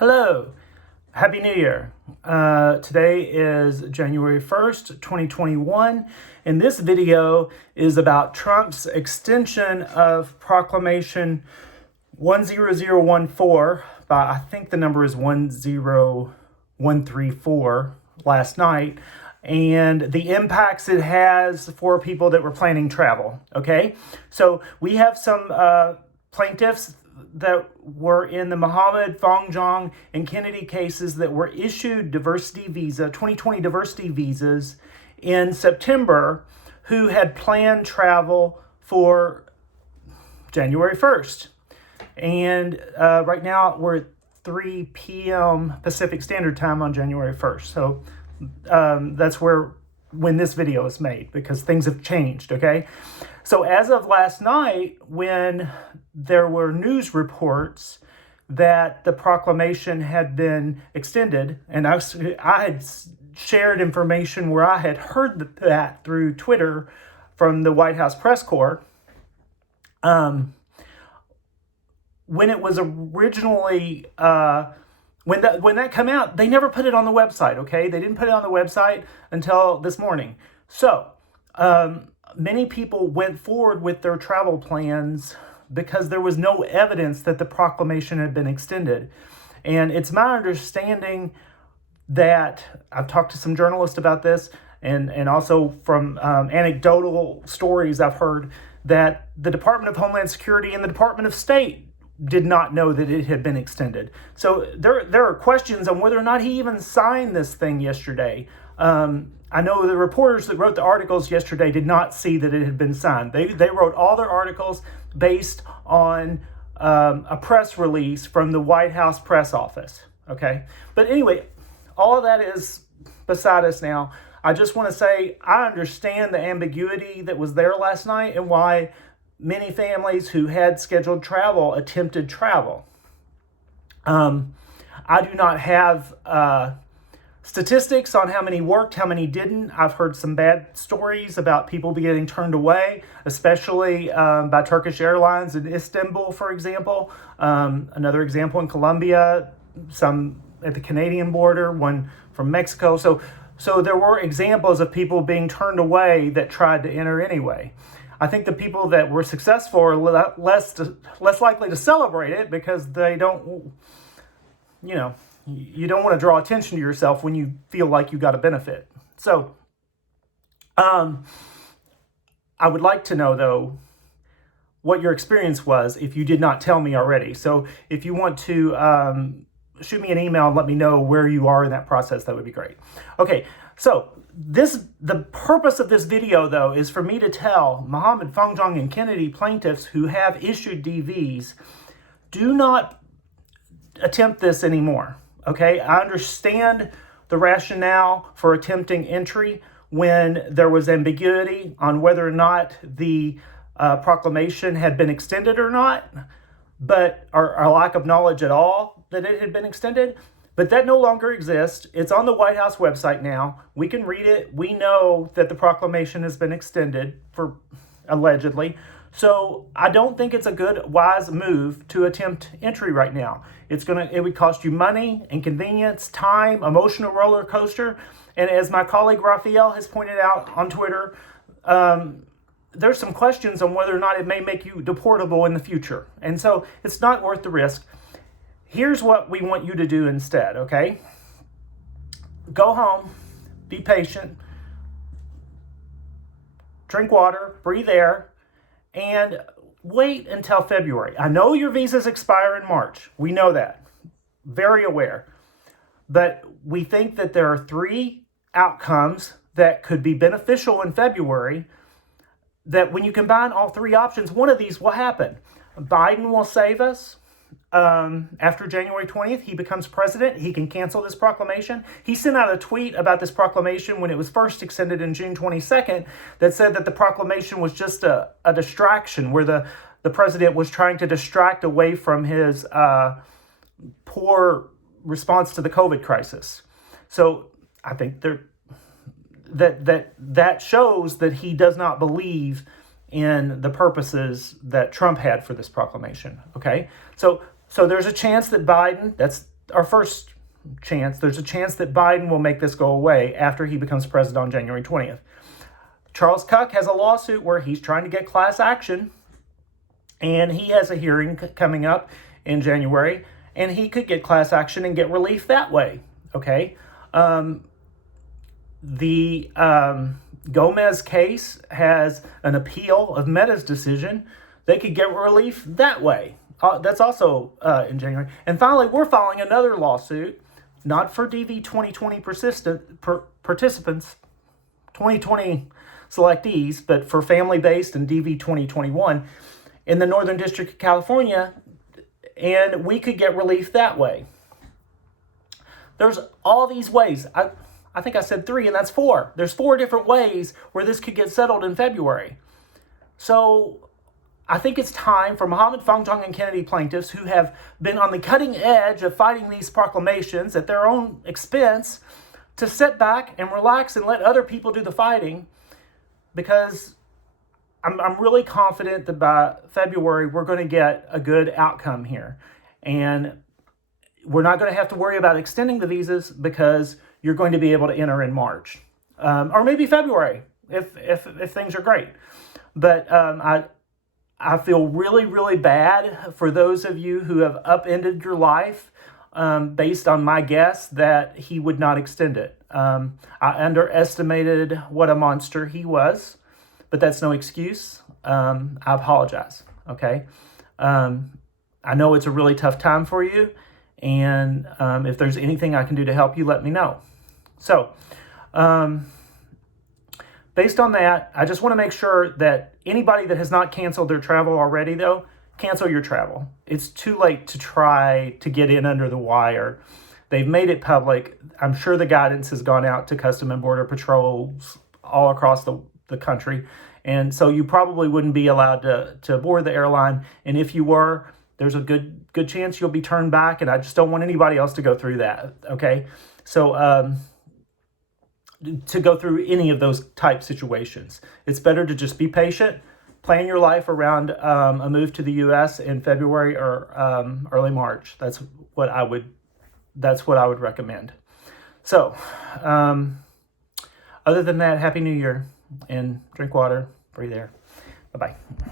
Hello, Happy New Year. Today is January 1st, 2021, and this video is about Trump's extension of Proclamation 10014 by, I think the number is 10134 last night, and the impacts it has for people that were planning travel, okay? So we have some plaintiffs that were in the Mohammed, Fonjong, and Kennedy cases that were issued 2020 diversity visas in September, who had planned travel for January 1st. And right now we're at 3 p.m. Pacific Standard Time on January 1st. So that's when this video is made, because things have changed, okay? So as of last night, when there were news reports that the proclamation had been extended, and I had shared information where I had heard that through Twitter from the White House press corps. When it was originally, when that came out, they never put it on the website, okay? They didn't put it on the website until this morning. So many people went forward with their travel plans because there was no evidence that the proclamation had been extended. And it's my understanding that I've talked to some journalists about this, and also from anecdotal stories I've heard, that the Department of Homeland Security and the Department of State did not know that it had been extended. So there are questions on whether or not he even signed this thing yesterday. I know the reporters that wrote the articles yesterday did not see that it had been signed. They wrote all their articles based on a press release from the White House press office, okay? But anyway, all of that is beside us now. I just want to say I understand the ambiguity that was there last night and why many families who had scheduled travel attempted travel. I do not have statistics on how many worked, how many didn't. I've heard some bad stories about people getting turned away, especially by Turkish Airlines in Istanbul, for example. Another example in Colombia, some at the Canadian border, one from Mexico. So there were examples of people being turned away that tried to enter anyway. I think the people that were successful are less likely to celebrate it because they don't, you don't want to draw attention to yourself when you feel like you got a benefit. So I would like to know, though, what your experience was if you did not tell me already. So if you want to shoot me an email and let me know where you are in that process, that would be great. Okay, so the purpose of this video, though, is for me to tell Mohammed, Fonjong, and Kennedy plaintiffs who have issued DVs, do not attempt this anymore. Okay, I understand the rationale for attempting entry when there was ambiguity on whether or not the proclamation had been extended or not, but our lack of knowledge at all that it had been extended. But that no longer exists. It's on the White House website now. We can read it. We know that the proclamation has been extended for allegedly. So I don't think it's a good, wise move to attempt entry right now. It would cost you money, inconvenience, time, emotional roller coaster. And as my colleague Raphael has pointed out on Twitter, there's some questions on whether or not it may make you deportable in the future. And so it's not worth the risk. Here's what we want you to do instead, okay? Go home, be patient, drink water, breathe air, and wait until February. I know your visas expire in March. We know that. Very aware. But we think that there are 3 outcomes that could be beneficial in February, that when you combine all 3 options, one of these will happen. Biden will save us. After January 20th, he becomes president. He can cancel this proclamation. He sent out a tweet about this proclamation when it was first extended in June 22nd that said that the proclamation was just a distraction, where the president was trying to distract away from his poor response to the COVID crisis. So I think that shows that he does not believe in the purposes that Trump had for this proclamation. Okay, so there's a chance that Biden, that's our first chance. There's a chance that Biden will make this go away after he becomes president on January 20th. Charles Cuck has a lawsuit where he's trying to get class action, and he has a hearing coming up in January, and he could get class action and get relief that way, okay? The Gomez case has an appeal of Meta's decision. They could get relief that way. That's also in January. And finally, we're filing another lawsuit, not for DV 2020 participants, 2020 selectees, but for family-based and DV 2021 in the Northern District of California, and we could get relief that way. There's all these ways. I think I said 3, and that's 4. There's 4 different ways where this could get settled in February. So I think it's time for Mohammed, Fonjong, and Kennedy plaintiffs who have been on the cutting edge of fighting these proclamations at their own expense to sit back and relax and let other people do the fighting, because I'm really confident that by February we're going to get a good outcome here. And we're not going to have to worry about extending the visas because you're going to be able to enter in March. Or maybe February if things are great. But I feel really, really bad for those of you who have upended your life based on my guess that he would not extend it. I underestimated what a monster he was, but that's no excuse. I apologize, okay? I know it's a really tough time for you, and if there's anything I can do to help you, let me know. So, based on that, I just want to make sure that anybody that has not canceled their travel already, though, cancel your travel. It's too late to try to get in under the wire. They've made it public. I'm sure the guidance has gone out to Custom and Border Patrols all across the country. And so you probably wouldn't be allowed to board the airline. And if you were, there's a good chance you'll be turned back. And I just don't want anybody else to go through that, okay? So to go through any of those type situations. It's better to just be patient, plan your life around a move to the U.S. in February or early March. That's what I would recommend. So, other than that, Happy New Year, and drink water, breathe air. Bye-bye.